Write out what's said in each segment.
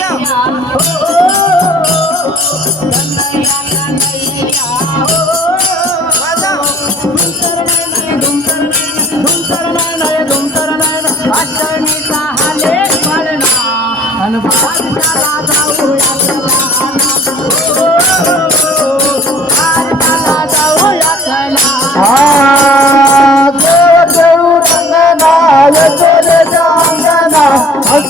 రాగం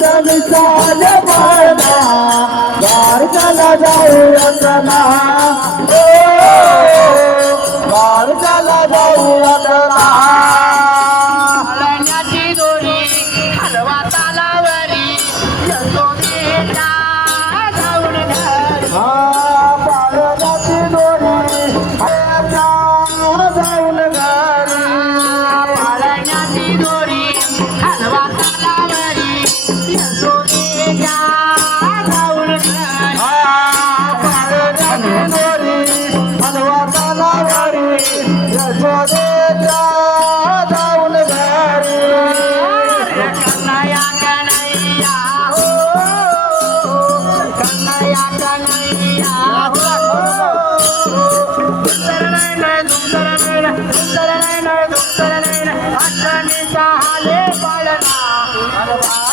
संसार बाळा द्वारकाला जा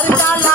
I'm Arda.